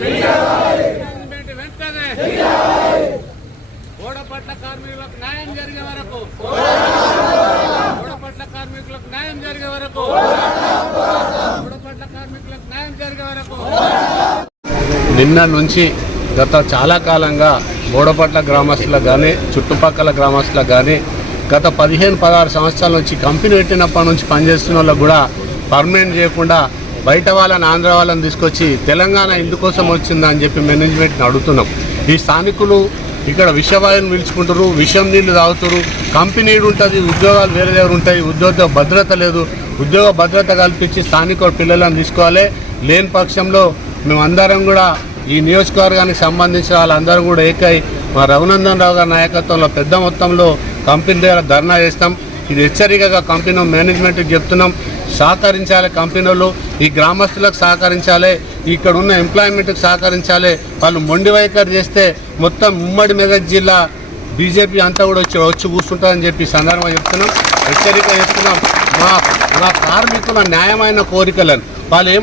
Management వెంటనే ఓడపట్ల కార్మికులకు న్యాయం జరిగే వరకు గోడపట్ల కార్మికులకు న్యాయం జరిగే వరకు గోడపట్ల కార్మికులకు న్యాయం జరిగే వరకు. నిన్న నుంచి గత చాలా కాలంగా బోడపట్ల గ్రామస్తులకు కానీ చుట్టుపక్కల గ్రామస్తులకు కానీ గత పదిహేను పదహారు సంవత్సరాల నుంచి కంపెనీ పెట్టినప్పటి నుంచి పనిచేస్తున్న వాళ్ళకు కూడా పర్మనెంట్ చేయకుండా బయట వాళ్ళని ఆంధ్ర వాళ్ళని తీసుకొచ్చి తెలంగాణ ఎందుకోసం వచ్చిందని చెప్పి మేనేజ్మెంట్ని అడుగుతున్నాం. ఈ స్థానికులు ఇక్కడ విషవాయువుని పీల్చుకుంటారు విషం నీళ్ళు తాగుతారు కంపెనీ ఉంటుంది ఉద్యోగాలు వేరే దగ్గర ఉంటాయి ఉద్యోగ భద్రత లేదు. ఉద్యోగ భద్రత కల్పించి స్థానిక పిల్లలను తీసుకోవాలి. లేని పక్షంలో మేమందరం కూడా ఈ నియోజకవర్గానికి సంబంధించిన వాళ్ళందరూ కూడా ఏకై మా రఘునందన్ రావు గారి నాయకత్వంలో పెద్ద మొత్తంలో కంపెనీ దగ్గర ధర్నా చేస్తాం. ఇది హెచ్చరికగా కంపెనీ మేనేజ్మెంట్కి చెప్తున్నాం. సహకరించాలి కంపెనీలు ఈ గ్రామస్తులకు సహకరించాలి ఇక్కడ ఉన్న ఎంప్లాయ్మెంట్కి సహకరించాలి. వాళ్ళు మొండి వైఖరి చేస్తే మొత్తం ఉమ్మడి మెదక్ జిల్లా బీజేపీ అంతా కూడా వచ్చి వచ్చి కూర్చుంటారని చెప్పి సందర్భంగా చెప్తున్నాం. హెచ్చరిక చేస్తున్నాం. మా మా కార్మికుల న్యాయమైన కోరికలను. వాళ్ళు ఏం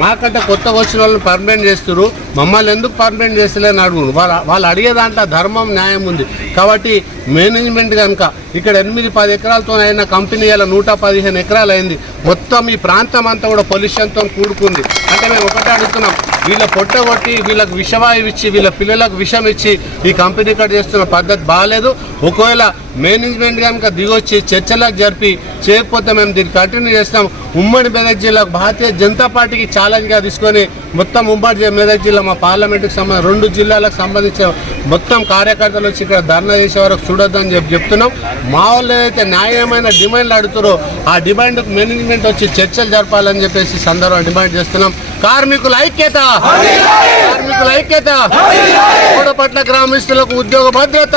మాకంటే కొత్తగా వచ్చిన వాళ్ళని పర్మనెంట్ చేస్తారు మమ్మల్ని ఎందుకు పర్మనెంట్ చేస్తలేని అడుగు వాళ్ళ వాళ్ళు అడిగే దాంట్లో ధర్మం న్యాయం ఉంది. కాబట్టి మేనేజ్మెంట్ కనుక ఇక్కడ ఎనిమిది పది ఎకరాలతో అయిన కంపెనీ ఇలా నూట పదిహేను ఎకరాలు అయింది మొత్తం ఈ ప్రాంతం అంతా కూడా పొల్యూషన్తో కూడుకుంది. అంటే మేము ఒకటే అడుగుతున్నాం వీళ్ళ పొట్ట కొట్టి వీళ్ళకి విషవాయువు ఇచ్చి వీళ్ళ పిల్లలకు విషం ఇచ్చి ఈ కంపెనీ ఇక్కడ చేస్తున్న పద్ధతి బాగాలేదు. ఒకవేళ మేనేజ్మెంట్ కనుక దిగొచ్చి చర్చలకు జరిపి చేయకపోతే మేము దీన్ని కంటిన్యూ చేస్తాం. ఉమ్మడి మెదక్ జిల్లాకు భారతీయ జనతా పార్టీకి ఛాలెంజ్గా తీసుకొని మొత్తం ఉమ్మడి మెదక్ జిల్లా మా పార్లమెంటుకి సంబంధించి రెండు జిల్లాలకు సంబంధించిన మొత్తం కార్యకర్తలు వచ్చి ఇక్కడ ధర్నా చేసే వరకు చూడొద్దని చెప్పి చెప్తున్నాం. మా వాళ్ళు ఏదైతే న్యాయమైన డిమాండ్లు అడుగుతారో ఆ డిమాండ్కు మేనేజ్మెంట్ వచ్చి చర్చలు జరపాలని చెప్పేసి సందర్భం సందర్భంగా డిమాండ్ చేస్తున్నాం. కార్మికుల ఐక్యత! కార్మికుల ఐక్యత! కూడపట్ల గ్రామస్తులకు ఉద్యోగ భద్రత!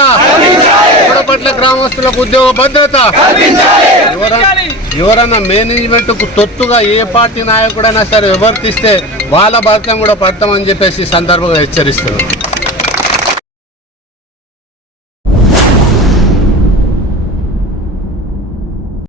కూడపట్ల గ్రామస్తులకు ఉద్యోగ భద్రత! ఎవరన్నా మేనేజ్మెంట్కు తొత్తుగా ఏ పార్టీ నాయకుడైనా సరే వివర్తిస్తే వాళ్ళ భర్తం కూడా పడతామని చెప్పేసి సందర్భంగా హెచ్చరిస్తున్నాం.